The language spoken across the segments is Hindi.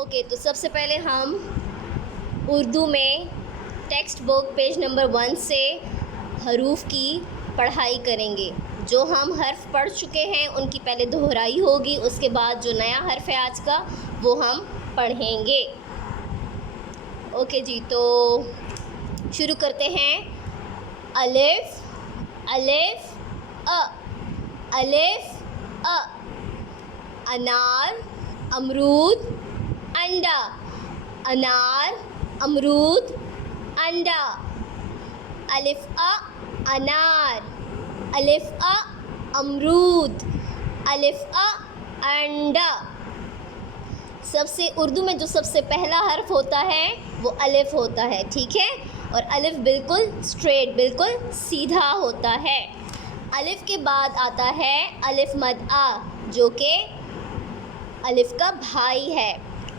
ओके, तो सबसे पहले हम उर्दू में टेक्स्ट बुक पेज नंबर 1 से हरूफ की पढ़ाई करेंगे। जो हम हर्फ पढ़ चुके हैं उनकी पहले दोहराई होगी, उसके बाद जो नया हर्फ है आज का वो हम पढ़ेंगे। ओके जी, तो शुरू करते हैं। अलिफ अलिफ अ, अलिफ अ, अनार अमरूद अंडा, अनार अमरूद अंडा। अलिफ अ अनार, अलिफ अ अमरूद, अलिफ अ अंडा। सबसे उर्दू में जो सबसे पहला हर्फ होता है वो अलिफ होता है, ठीक है। और अलिफ बिल्कुल स्ट्रेट, बिल्कुल सीधा होता है। अलिफ के बाद आता है अलिफ मद आ, जो कि अलिफ का भाई है,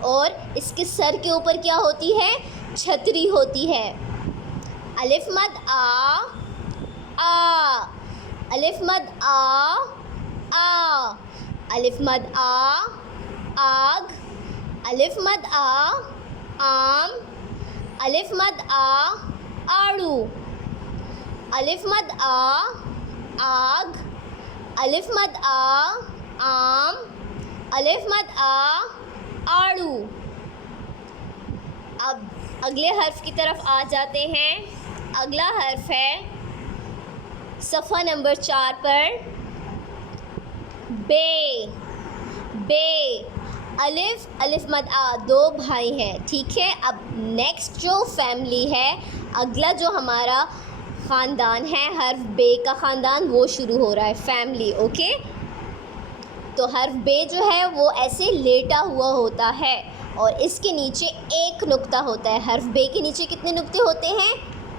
और इसके सर के ऊपर क्या होती है? छतरी होती है। अलिफ मद आ, अलिफ मद आ, अलिफ मद आग, अलिफ मद आम, अलिफ मद आड़ू, अलिफ मद आग, अलिफ मद आम, अलिफ मद आड़ू। अब अगले हर्फ की तरफ आ जाते हैं। अगला हर्फ है सफ़ा नंबर 4 पर बे। बे, अलिफ अलिफ मद आ, दो भाई हैं, ठीक है। अब नेक्स्ट जो फैमिली है, अगला जो हमारा ख़ानदान है हर्फ बे का ख़ानदान, वो शुरू हो रहा है, फैमिली। ओके, तो हर्फ बे जो है वो ऐसे लेटा हुआ होता है और इसके नीचे एक नुक्ता होता है। हर्फ बे के नीचे कितने नुक्ते होते हैं?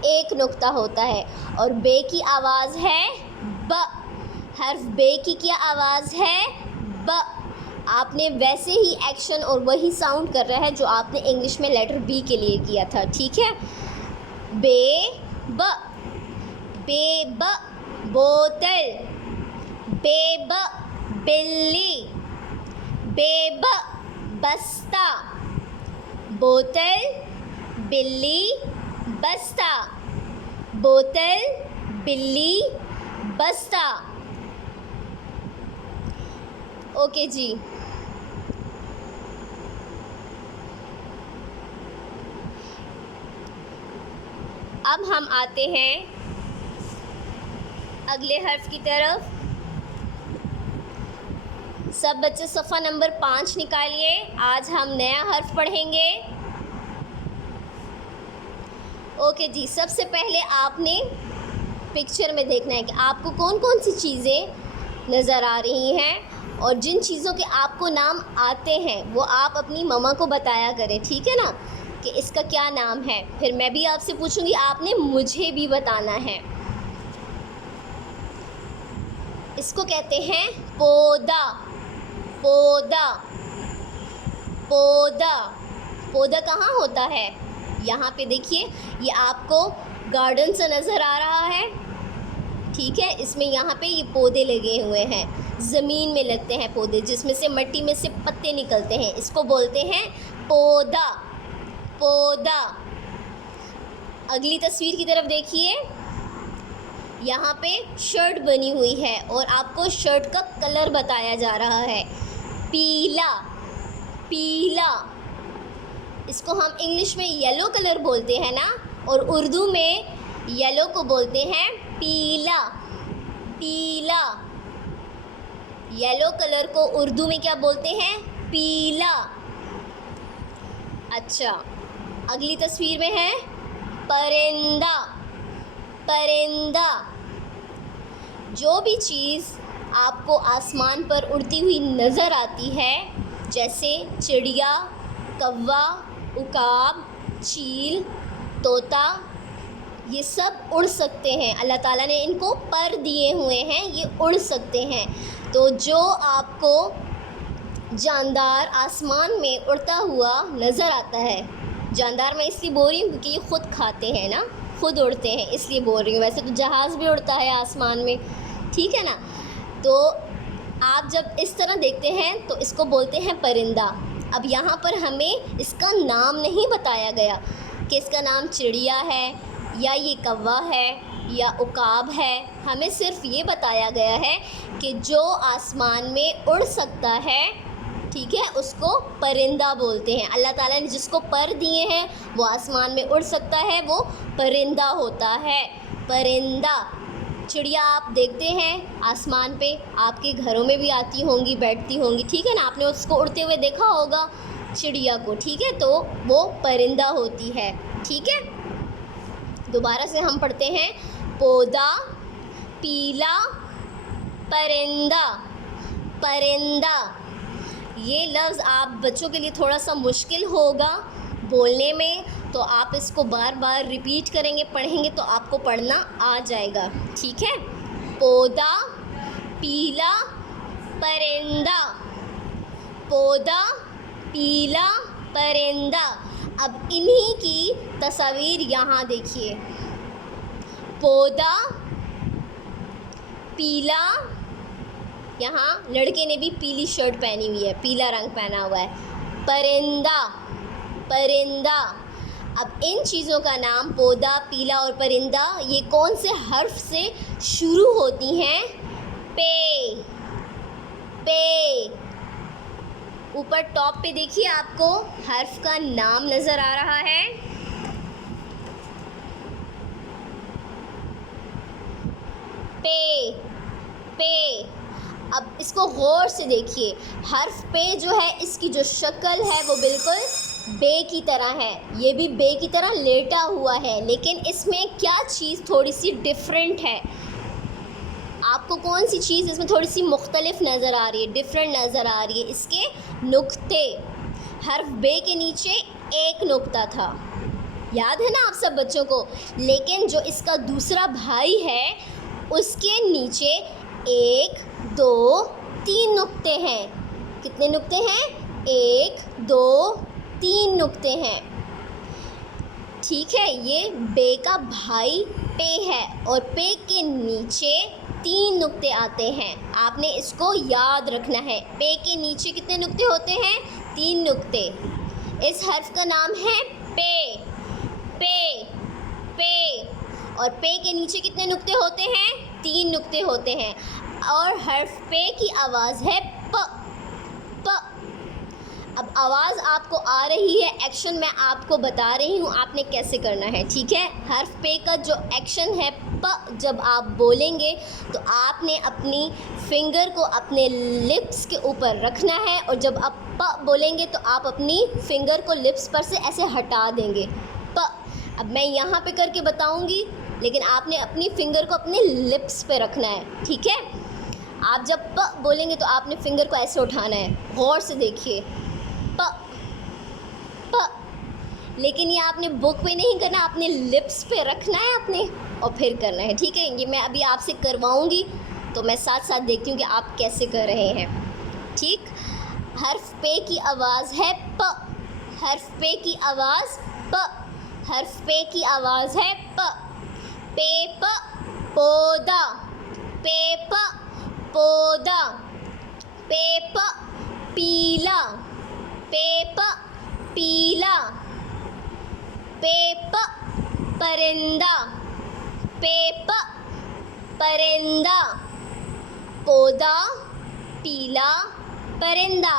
एक नुक्ता होता है। और बे की आवाज़ है ब। हर्फ बे की क्या आवाज़ है? ब। आपने वैसे ही एक्शन और वही साउंड कर रहा है जो आपने इंग्लिश में लेटर बी के लिए किया था, ठीक है। बे ब, बे ब बोतल, बे ब बिल्ली, बे ब बस्ता, बोतल बिल्ली बस्ता, बोतल बिल्ली बस्ता। ओके जी, अब हम आते हैं अगले हर्फ की तरफ। सब बच्चे सफ़ा नंबर 5 निकालिए। आज हम नया हर्फ पढ़ेंगे। ओके जी, सबसे पहले आपने पिक्चर में देखना है कि आपको कौन कौन सी चीज़ें नज़र आ रही हैं, और जिन चीज़ों के आपको नाम आते हैं वो आप अपनी मम्मा को बताया करें, ठीक है ना, कि इसका क्या नाम है। फिर मैं भी आपसे पूछूंगी, आपने मुझे भी बताना है। इसको कहते हैं पौधा, पौधा, पौधा। पौधा कहाँ होता है? यहाँ पे देखिए, ये आपको गार्डन सा नज़र आ रहा है, ठीक है। इसमें यहाँ पे ये पौधे लगे हुए हैं, ज़मीन में लगते हैं पौधे, जिसमें से मिट्टी में से पत्ते निकलते हैं, इसको बोलते हैं पौधा, पौधा। अगली तस्वीर की तरफ देखिए, यहाँ पे शर्ट बनी हुई है और आपको शर्ट का कलर बताया जा रहा है, पीला, पीला। इसको हम इंग्लिश में येलो कलर बोलते हैं ना, और उर्दू में येलो को बोलते हैं पीला, पीला। येलो कलर को उर्दू में क्या बोलते हैं? पीला। अच्छा, अगली तस्वीर में है परिंदा, परिंदा। जो भी चीज़ आपको आसमान पर उड़ती हुई नज़र आती है, जैसे चिड़िया, कौवा, उकाब, चील, तोता, ये सब उड़ सकते हैं। अल्लाह ताला ने इनको पर दिए हुए हैं, ये उड़ सकते हैं। तो जो आपको जानदार आसमान में उड़ता हुआ नज़र आता है, जानदार मैं इसलिए बोल रही हूँ क्योंकि ये ख़ुद खाते हैं ना, खुद उड़ते हैं, इसलिए बोल रही हूँ। वैसे तो जहाज़ भी उड़ता है आसमान में, ठीक है ना। तो आप जब इस तरह देखते हैं तो इसको बोलते हैं परिंदा। अब यहाँ पर हमें इसका नाम नहीं बताया गया कि इसका नाम चिड़िया है या ये कौवा है या उकाब है। हमें सिर्फ ये बताया गया है कि जो आसमान में उड़ सकता है, ठीक है, उसको परिंदा बोलते हैं। अल्लाह ताला ने जिसको पर दिए हैं वो आसमान में उड़ सकता है, वो परिंदा होता है। परिंदा, चिड़िया आप देखते हैं आसमान पे, आपके घरों में भी आती होंगी, बैठती होंगी, ठीक है ना, आपने उसको उड़ते हुए देखा होगा चिड़िया को, ठीक है, तो वो परिंदा होती है। ठीक है, दोबारा से हम पढ़ते हैं, पौधा, पीला, परिंदा। परिंदा ये लफ्ज़ आप बच्चों के लिए थोड़ा सा मुश्किल होगा बोलने में, तो आप इसको बार बार रिपीट करेंगे, पढ़ेंगे तो आपको पढ़ना आ जाएगा। ठीक है, पौधा, पीला, परिंदा। पौधा, पीला, परिंदा। अब इन्हीं की तस्वीर यहाँ देखिए, पौधा, पीला, यहाँ लड़के ने भी पीली शर्ट पहनी हुई है, पीला रंग पहना हुआ है। परिंदा, परिंदा। अब इन चीज़ों का नाम पौधा, पीला और परिंदा ये कौन से हर्फ से शुरू होती हैं? पे, पे। ऊपर टॉप पे देखिए आपको हर्फ का नाम नज़र आ रहा है, पे, पे। अब इसको गौर से देखिए, हर्फ पे जो है इसकी जो शक्ल है वो बिल्कुल बे की तरह है, ये भी बे की तरह लेटा हुआ है, लेकिन इसमें क्या चीज़ थोड़ी सी डिफरेंट है। आपको कौन सी चीज़ इसमें थोड़ी सी मुख्तलिफ नज़र आ रही है, डिफरेंट नज़र आ रही है? इसके नुक्ते। हर्फ बे के नीचे एक नुक्ता था, याद है ना आप सब बच्चों को, लेकिन जो इसका दूसरा भाई है उसके नीचे 1, 2, 3 नुक्ते हैं। कितने नुक्ते हैं? 1, 2, 3 नुक्ते हैं। ठीक है, ये बे का भाई पे है और पे के नीचे 3 नुक्ते आते हैं। आपने इसको याद रखना है, पे के नीचे कितने नुक्ते होते हैं? 3 नुक्ते। इस हर्फ का नाम है पे, पे, पे। और पे के नीचे कितने नुक्ते होते हैं? 3 नुक्ते होते हैं। और हर्फ पे की आवाज़ है प, प। अब आवाज़ आपको आ रही है, एक्शन मैं आपको बता रही हूँ आपने कैसे करना है। ठीक है, हर्फ पे का जो एक्शन है प, जब आप बोलेंगे तो आपने अपनी फिंगर को अपने लिप्स के ऊपर रखना है, और जब आप प बोलेंगे तो आप अपनी फिंगर को लिप्स पर से ऐसे हटा देंगे, प। अब मैं यहाँ पे करके बताऊँगी, लेकिन आपने अपनी फिंगर को अपने लिप्स पे रखना है। ठीक है, आप जब प बोलेंगे तो आपने फिंगर को ऐसे उठाना है, गौर से देखिए, प, प। लेकिन ये आपने बुक पे नहीं करना, आपने लिप्स पे रखना है अपने, और फिर करना है। ठीक है, ये मैं अभी आपसे करवाऊंगी तो मैं साथ साथ देखती हूँ कि आप कैसे कर रहे हैं। ठीक, हर्फ पे की आवाज़ है प, हर्फ पे की आवाज़ प, हर्फ पे की आवाज़ है प। पे प, पौधा, पे प, पौधा। पे प, पीला, पे प, पीला। पे प, परिंदा, पे प, परिंदा। पौधा, पीला, परिंदा।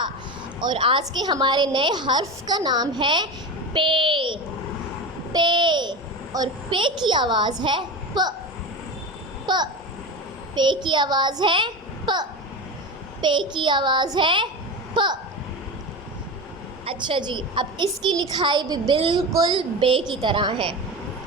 और आज के हमारे नए हर्फ का नाम है पे, पे। और पे की आवाज़ है प, प। पे की आवाज़ है प, पे की आवाज़ है प। अच्छा जी, अब इसकी लिखाई भी बिल्कुल बे की तरह है,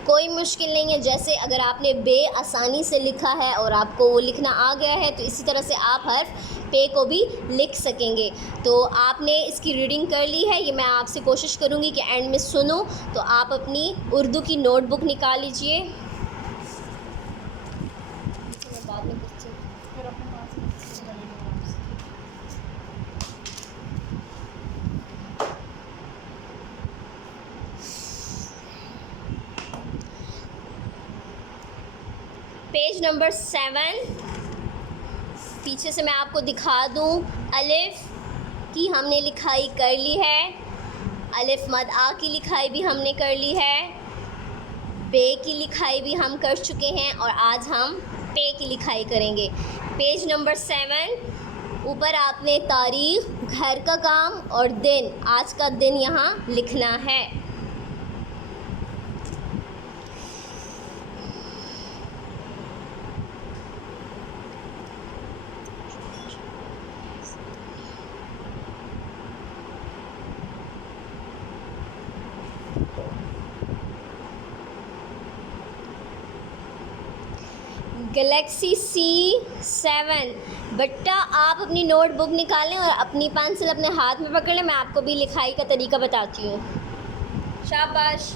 कोई मुश्किल नहीं है। जैसे अगर आपने बे आसानी से लिखा है और आपको वो लिखना आ गया है, तो इसी तरह से आप हर्फ पे को भी लिख सकेंगे। तो आपने इसकी रीडिंग कर ली है, ये मैं आपसे कोशिश करूँगी कि एंड में सुनो। तो आप अपनी उर्दू की नोटबुक निकाल लीजिए। पेज नंबर 7, पीछे से मैं आपको दिखा दूँ। अलिफ की हमने लिखाई कर ली है, अलिफ मद आ की लिखाई भी हमने कर ली है, बे की लिखाई भी हम कर चुके हैं और आज हम पे की लिखाई करेंगे। पेज नंबर 7 ऊपर आपने तारीख़, घर का काम और दिन, आज का दिन यहाँ लिखना है। Galaxy C7। बेटा आप अपनी नोटबुक निकालें और अपनी पेंसिल अपने हाथ में पकड़ लें, मैं आपको भी लिखाई का तरीका बताती हूँ। शाबाश।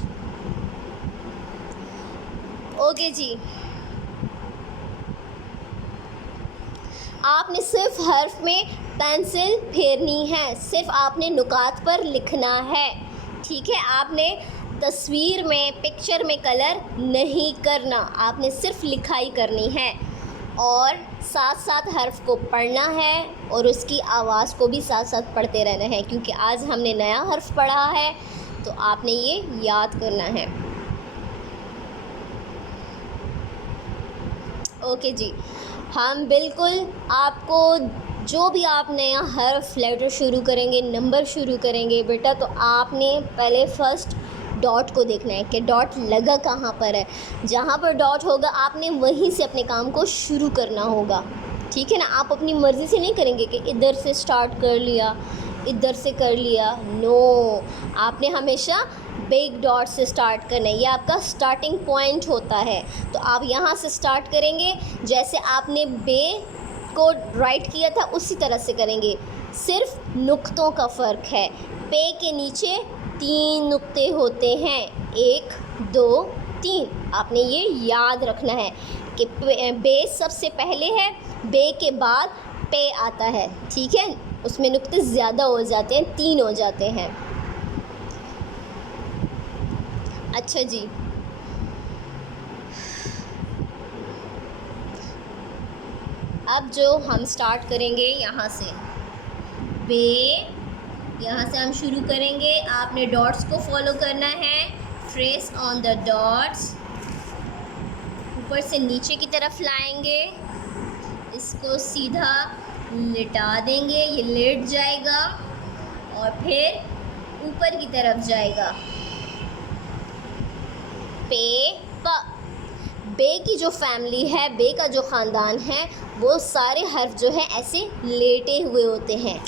ओके जी, आपने सिर्फ हर्फ में पेंसिल फेरनी है, सिर्फ आपने नुकात पर लिखना है, ठीक है। आपने तस्वीर में, पिक्चर में कलर नहीं करना, आपने सिर्फ लिखाई करनी है और साथ साथ हर्फ को पढ़ना है और उसकी आवाज़ को भी साथ साथ पढ़ते रहना है, क्योंकि आज हमने नया हर्फ पढ़ा है तो आपने ये याद करना है। ओके जी, हम बिल्कुल आपको जो भी आप नया हर्फ, लेटर शुरू करेंगे, नंबर शुरू करेंगे बेटा, तो आपने पहले फ़र्स्ट डॉट को देखना है कि डॉट लगा कहाँ पर है। जहाँ पर डॉट होगा आपने वहीं से अपने काम को शुरू करना होगा, ठीक है ना। आप अपनी मर्ज़ी से नहीं करेंगे कि इधर से स्टार्ट कर लिया, इधर से कर लिया, नो, आपने हमेशा बिग डॉट से स्टार्ट करना है, ये आपका स्टार्टिंग पॉइंट होता है। तो आप यहाँ से स्टार्ट करेंगे, जैसे आपने बे को राइट किया था उसी तरह से करेंगे, सिर्फ नुक्तों का फ़र्क है। पे के नीचे 3 नुक्ते होते हैं, 1 2 3, आपने ये याद रखना है कि बे सबसे पहले है, बे के बाद पे आता है, ठीक है। उसमें नुक्ते ज़्यादा हो जाते हैं, 3 हो जाते हैं। अच्छा जी, अब जो हम स्टार्ट करेंगे यहाँ से, बे, यहाँ से हम शुरू करेंगे। आपने डॉट्स को फॉलो करना है, ट्रेस ऑन द डॉट्स, ऊपर से नीचे की तरफ लाएंगे, इसको सीधा लिटा देंगे, ये लेट जाएगा और फिर ऊपर की तरफ जाएगा। पे प, बे की जो फैमिली है, बे का जो ख़ानदान है, वो सारे हर्फ जो है ऐसे लेटे हुए होते हैं।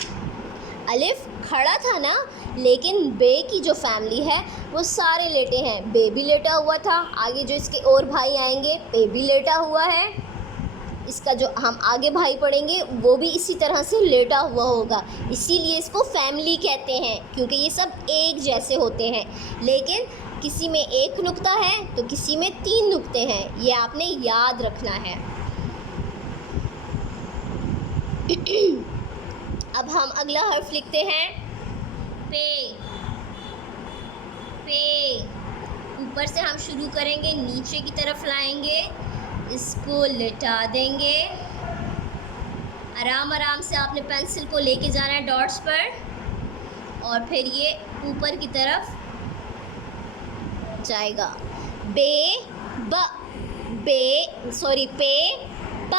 अलिफ खड़ा था ना, लेकिन बे की जो फैमिली है वो सारे लेटे हैं। बे भी लेटा हुआ था, आगे जो इसके और भाई आएंगे, पे भी लेटा हुआ है, इसका जो हम आगे भाई पढ़ेंगे वो भी इसी तरह से लेटा हुआ होगा। इसीलिए इसको फैमिली कहते हैं, क्योंकि ये सब एक जैसे होते हैं, लेकिन किसी में 1 नुक्ता है तो किसी में 3 नुक्ते हैं, ये आपने याद रखना है। अब हम अगला हर्फ लिखते हैं, पे। पे ऊपर से हम शुरू करेंगे, नीचे की तरफ लाएंगे, इसको लिटा देंगे, आराम आराम से आपने पेंसिल को लेके जाना है डॉट्स पर और फिर ये ऊपर की तरफ जाएगा। बे ब, बे सॉरी पे प,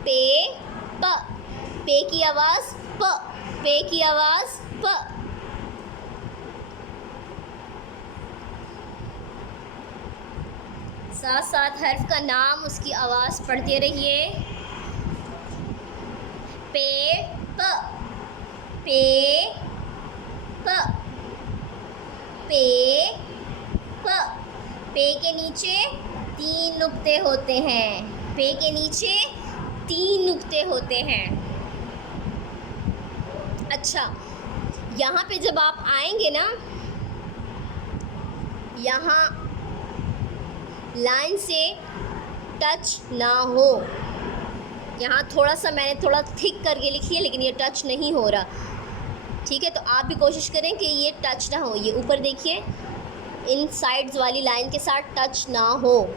पे प, पे की आवाज़ प, पे की आवाज़ प। साथ साथ हर्फ का नाम, उसकी आवाज़ पढ़ते रहिए। पे प, पे प, पे प। पे के नीचे 3 नुक्ते होते हैं, पे के नीचे 3 नुक्ते होते हैं। अच्छा, यहाँ पे जब आप आएंगे ना, यहाँ लाइन से टच ना हो, यहाँ थोड़ा सा मैंने थोड़ा थिक करके लिखी है, लेकिन ये टच नहीं हो रहा, ठीक है। तो आप भी कोशिश करें कि ये टच ना हो, ये ऊपर देखिए इन साइड्स वाली लाइन के साथ टच ना हो।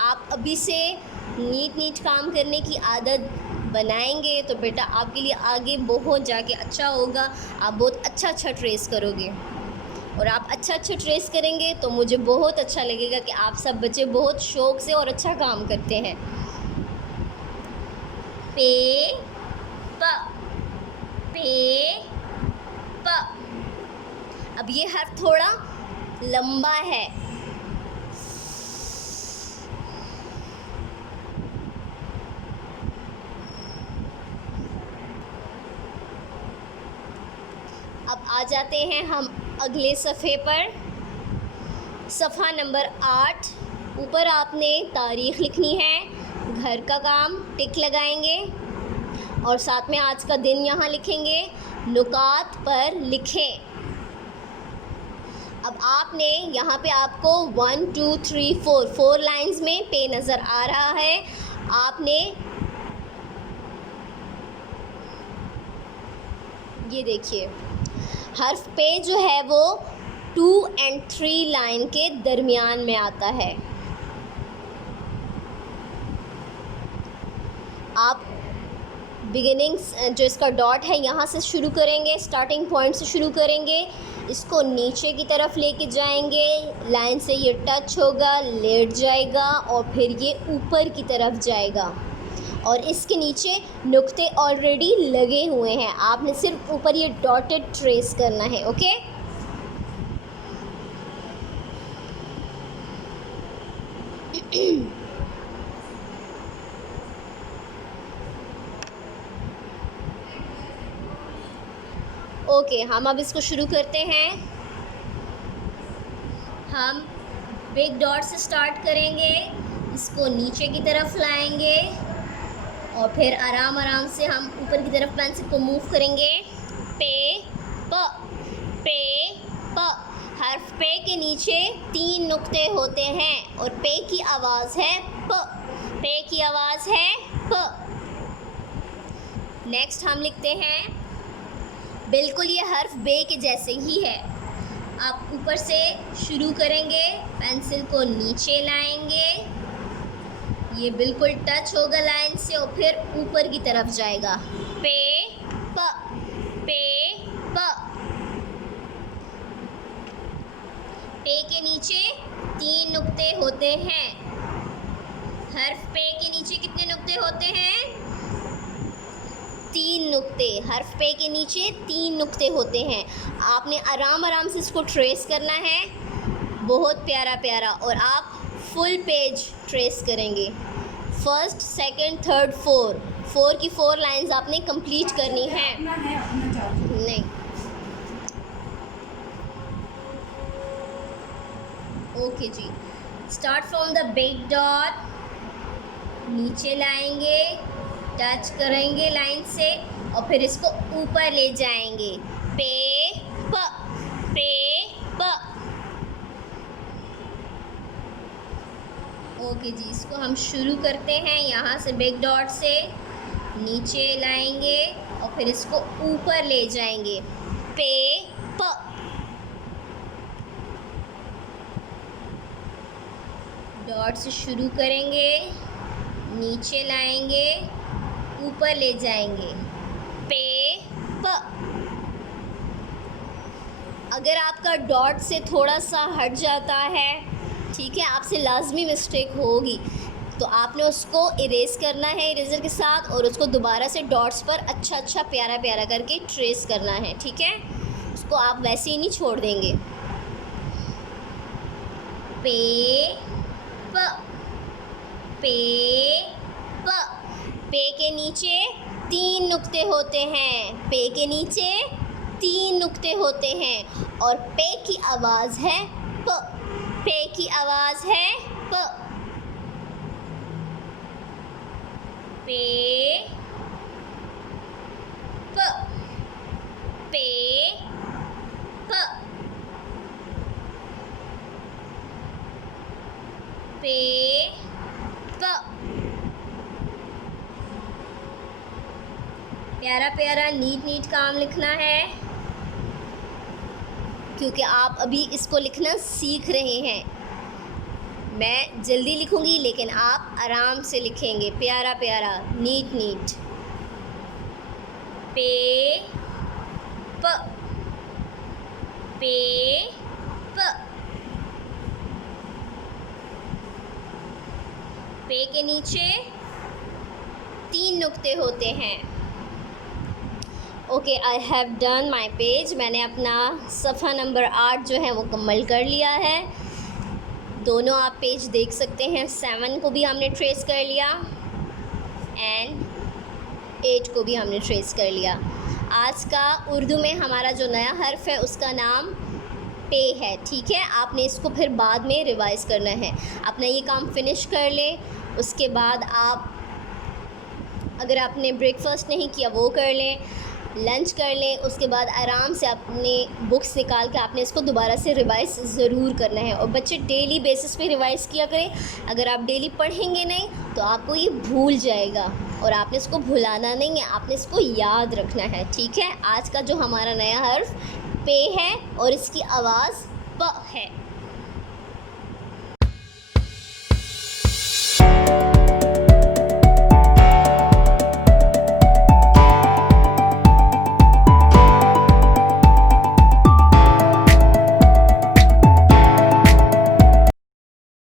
आप अभी से नीट काम करने की आदत बनाएंगे तो बेटा आपके लिए आगे बहुत जाके अच्छा होगा, आप बहुत अच्छा ट्रेस करोगे। और आप अच्छा ट्रेस करेंगे तो मुझे बहुत अच्छा लगेगा कि आप सब बच्चे बहुत शौक़ से और अच्छा काम करते हैं। पे प, पे प। अब ये हर्फ थोड़ा लंबा है, अब आ जाते हैं हम अगले सफ़े पर, सफ़ा नंबर 8। ऊपर आपने तारीख़ लिखनी है, घर का काम टिक लगाएंगे और साथ में आज का दिन यहाँ लिखेंगे, नुकात पर लिखें। अब आपने यहाँ पे आपको 1 2 3 4 लाइंस में पे नज़र आ रहा है। आपने ये देखिए हर्फ पे जो है वो 2 और 3 लाइन के दरमियान में आता है। आप बिगिनिंग्स जो इसका डॉट है यहाँ से शुरू करेंगे, स्टार्टिंग पॉइंट से शुरू करेंगे, इसको नीचे की तरफ लेके जाएंगे, लाइन से ये टच होगा, लेट जाएगा और फिर ये ऊपर की तरफ जाएगा और इसके नीचे नुक्ते ऑलरेडी लगे हुए हैं, आपने सिर्फ ऊपर ये डॉटेड ट्रेस करना है। ओके, ओके हम अब इसको शुरू करते हैं। हम बिग डॉट से स्टार्ट करेंगे, इसको नीचे की तरफ लाएंगे और फिर आराम से हम ऊपर की तरफ पेंसिल को मूव करेंगे। पे प। हर्फ पे के नीचे 3 नुक्ते होते हैं और पे की आवाज़ है प, पे की आवाज़ है प। नेक्स्ट हम लिखते हैं, बिल्कुल ये हर्फ बे के जैसे ही है। आप ऊपर से शुरू करेंगे, पेंसिल को नीचे लाएंगे, ये बिल्कुल टच होगा लाइन से और फिर ऊपर की तरफ जाएगा। पे प, पे प। पे के नीचे 3 नुक्ते होते हैं। हर्फ पे के नीचे कितने नुक्ते होते हैं? 3 नुक्ते। हर्फ पे के नीचे 3 नुक्ते होते हैं। आपने आराम से इसको ट्रेस करना है, बहुत प्यारा और आप फुल पेज ट्रेस करेंगे। फर्स्ट, सेकंड, थर्ड, 4 की 4 लाइंस आपने कंप्लीट करनी है। नहीं, ओके जी। Start from the big dot, नीचे लाएंगे, टच करेंगे लाइन से और फिर इसको ऊपर ले जाएंगे। पे प, पे प। ओके जी, इसको हम शुरू करते हैं यहाँ से बिग डॉट से, नीचे लाएंगे और फिर इसको ऊपर ले जाएंगे। पे प। डॉट से शुरू करेंगे, नीचे लाएंगे, ऊपर ले जाएंगे। पे प। अगर आपका डॉट से थोड़ा सा हट जाता है, ठीक है, आपसे लाजमी मिस्टेक होगी, तो आपने उसको इरेज करना है इरेज़र के साथ और उसको दोबारा से डॉट्स पर अच्छा प्यारा करके ट्रेस करना है। ठीक है, उसको आप वैसे ही नहीं छोड़ देंगे। पे प, पे प। पे के नीचे 3 नुक्ते होते हैं। पे के नीचे 3 नुक्ते होते हैं और पे की आवाज़ है प। पे की आवाज़ है प। पे प, पे प, पे प। प्यारा नीट काम लिखना है, क्योंकि आप अभी इसको लिखना सीख रहे हैं। मैं जल्दी लिखूंगी लेकिन आप आराम से लिखेंगे, प्यारा नीट। पे प पे प। पे के नीचे 3 नुक्ते होते हैं। Okay, I have done my page. मैंने अपना सफ़ा नंबर 8 जो है वो मुकम्मल कर लिया है। दोनों आप पेज देख सकते हैं। 7 को भी हमने ट्रेस कर लिया एंड 8 को भी हमने ट्रेस कर लिया। आज का उर्दू में हमारा जो नया हर्फ है उसका नाम पे है, ठीक है। आपने इसको फिर बाद में रिवाइज़ करना है। अपना ये काम फिनिश कर लें, उसके बाद आप अगर आपने ब्रेकफास्ट नहीं किया वो कर लें, लंच कर लें, उसके बाद आराम से अपने बुक्स निकाल के आपने इसको दोबारा से रिवाइज़ ज़रूर करना है। और बच्चे डेली बेसिस पे रिवाइज़ किया करें। अगर आप डेली पढ़ेंगे नहीं तो आपको ये भूल जाएगा और आपने इसको भुलाना नहीं है, आपने इसको याद रखना है, ठीक है। आज का जो हमारा नया हर्फ पे है और इसकी आवाज़ प है।